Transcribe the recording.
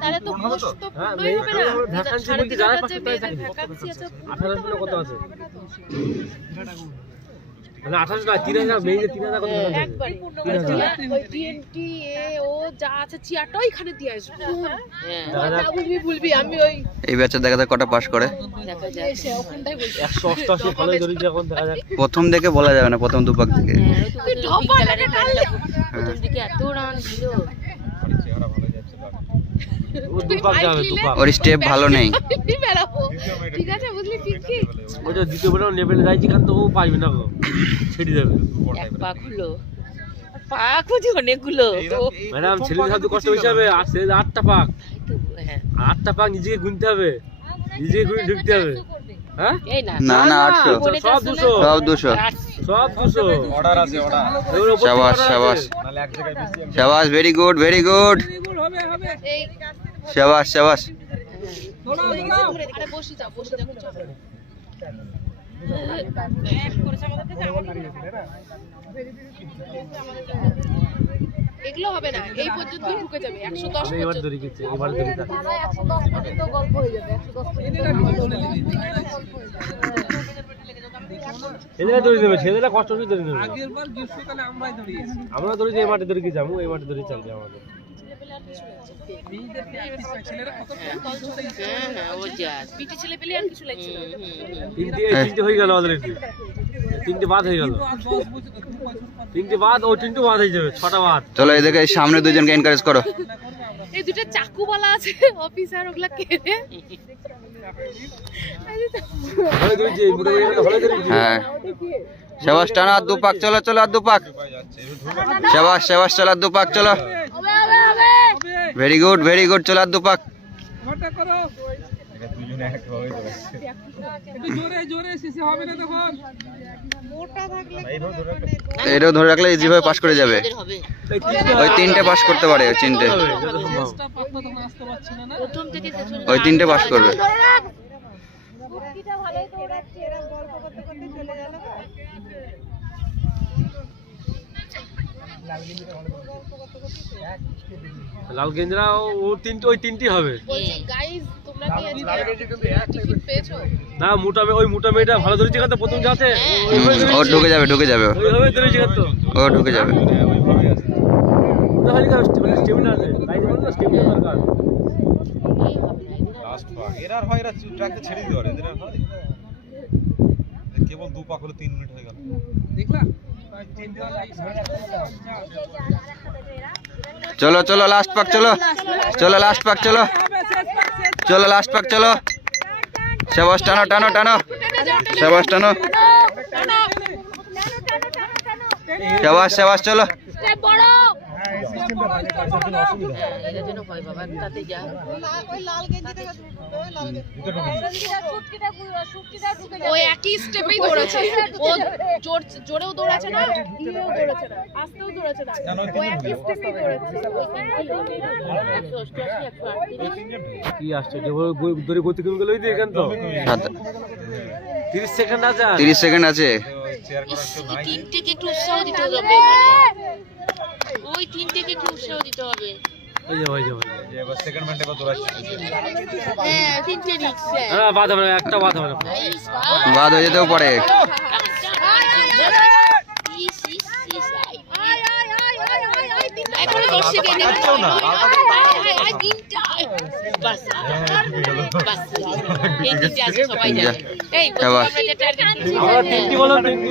তাহলে তো পোস্ট তো পুরোই হবে না। ভ্যাকান্সি বলতে যারা পাচ্ছে তাই চাকরি। ভ্যাকান্সি আছে 18 জন কত আছে? মানে 18 না 3000 মেইলে 3000 কত আছে? একবার ওই টিএনটি এ ও যা আছে চিয়াটাও এখানে দিয়ে আসবে। হ্যাঁ বলবি আমি ওই এই ব্যাচে দেখা যাক কটা পাস করে। দেখা যায় সে ওখানটাই বলছি 188 ভালোই ধরি যখন দেখা যাক। প্রথম দেখে বলা যাবে না, প্রথম দুপাক থেকে। তুই ঢপাটাকে ঢাললে প্রথম দিকে এত রান ছিল, ও দুপাক যাবে দুপাক। ওর স্টেপ ভালো নেই। বেরাবো ঠিক আছে বুঝলি ঠিক কি ওই যে দ্বিতীয় বলে নেবেল যাইছি কারণ তো ও পারবে না গো, ছেড়ে দেবে। এক পাক হলো, পাক হচ্ছে অনেকগুলো। ম্যাডাম ছেলেদের সাথে কষ্ট হিসাবে আর ছেলেদের 8টা পাক, হ্যাঁ 8টা পাক নিজেকে গুনতে হবে, নিজেকে গুনে ঢুকতে হবে। হ্যাঁ এই না না না 800 সব 200 সব 200। সব 200 অর্ডার আছে অর্ডার। শাবাশ শাবাশ নালে এক জায়গায় বেশি আমি শাবাশ, ভেরি গুড ভেরি গুড, এই শাবাশ শাবাশ। ধরে এখানে বসে যাও চলো এগুলো হবে না, এই পর্যন্ত ঢুকে যাবে 110 আমি এবার ধরে গেছি, এবার ধরে থাক। 110 পর্যন্ত গল্প হয়ে যাবে 110 ছেলেরা ধরে দেবে, ছেলেরা কষ্ট করে ধরে নেবে। আগেরবার গ্রীষ্মকালে আমরাই ধরিয়েছি, আমরা ধরেছি এই মাঠে ধরে গেছি, আমি এই মাঠে ধরে চাইছি আমাদের। হ্যাঁ হ্যাঁ ও যা পিটি ছেলে পেলে আর কিছু লাগছে না তিনটে হয়ে গেল অলরেডি, তিনটে বাদ হয়ে গেল, তিনটে বাদ ও তিনটে বাদ হয়ে যাবে, 6টা বাদ। চলো এদিকে সামনে দুজনকে এনকারেজ করো। এই দুটো চাকুওয়ালা আছে অফিসার, ওগুলা কেনে ভালো ধরেছি, এই বুড়ো মেয়েটা ভালো ধরেছি। হ্যাঁ শাবাশ, টানো আর দুপাক, চলো চলো আর দুপাক, শাবাশ শাবাশ, চলো আর দুপাক, চলো ভেরি গুড ভেরি গুড, চলো আর দুপাক। এটা দুজনে একভাবে ধরেছে। একটু জোরে জোরে শেষে হবে না তখন। এইভাবে ধরে রাখলে এটাও ধরে রাখলে ইজিভাবে পাস করে যাবে। হবে। এই তিনটে ওই 3টে পাস করতে পারে, ওই 3টে, হবে, যত সম্ভব। চেষ্টা পারতো তখন আসতে পারছি না না। প্রথম থেকে শেষ পর্যন্ত ওই 3টে পাস করবে। লাল গেঞ্জরা ও তিনটে, ওই তিনটেই হবে। বলছি গাইস তোমরা কি আজকে টিকিট পেয়েছো? না মোটা ওই মোটা মেয়েটা ভালো ধরেছে কারণ প্রথম যাতে ও ঢুকে যাবে ঢুকে যাবে, ওইভাবে ধরেছে কারণ তো ও ঢুকে যাবে। ওইভাবে আছে। তাহলে কারণ স্টেমিনা আছে, লাইন বল না স্টেমিনা দরকার। লাস্ট পাক এরার হয়, এরা ট্র্যাকটা ছেড়ে দিতে পারে, এদের আর হয়। কেবল দু পাক হলো 3 মিনিট হয়ে গেল। দেখলা চলো চলো লাস্ট পাক, চলো চলো লাস্ট পাক, চলো চলো লাস্ট পাক, চলো শাবাশ, টানো টানো টানো, শাবাশ টানো, শাবাশ শাবাশ, চলো স্টেপ বড় এটার জন্য ভয় বাবা তাতে যা ও একই স্টেপেই দৌড়াচ্ছে, ও জোরেও দৌড়াচ্ছে না, ইয়েও দৌড়াচ্ছে না, আস্তেও দৌড়াচ্ছে না, ও একই স্টেপেই দৌড়াচ্ছে। 188 কি আসছে যে ধরে গতি কমে গেল, ওই যে এখান তো 30 সেকেন্ড আছে, 30 সেকেন্ড আছে। চেয়ার করার কেউ নাই। তিনটেকে একটু উৎসাহ দিতে হবে, ওই তিনটেকে একটু উৎসাহ দিতে হবে। ওই যে ওই যে ওই যে এবার সেকেন্ড ম্যানটা কত দৌড়াচ্ছে। হ্যাঁ তিনটে রিক্স। না বাদ হবে না, একটা বাদ হবে না। বাদ হয়ে যেতেও পারে। এখনো 10 সেকেন্ড না। বাস বাস এই তিনটে আছে সবাই জানে। এই শাবাশ। আমরা যে টার্গেট আমরা তিনটি বললাম, তিনটি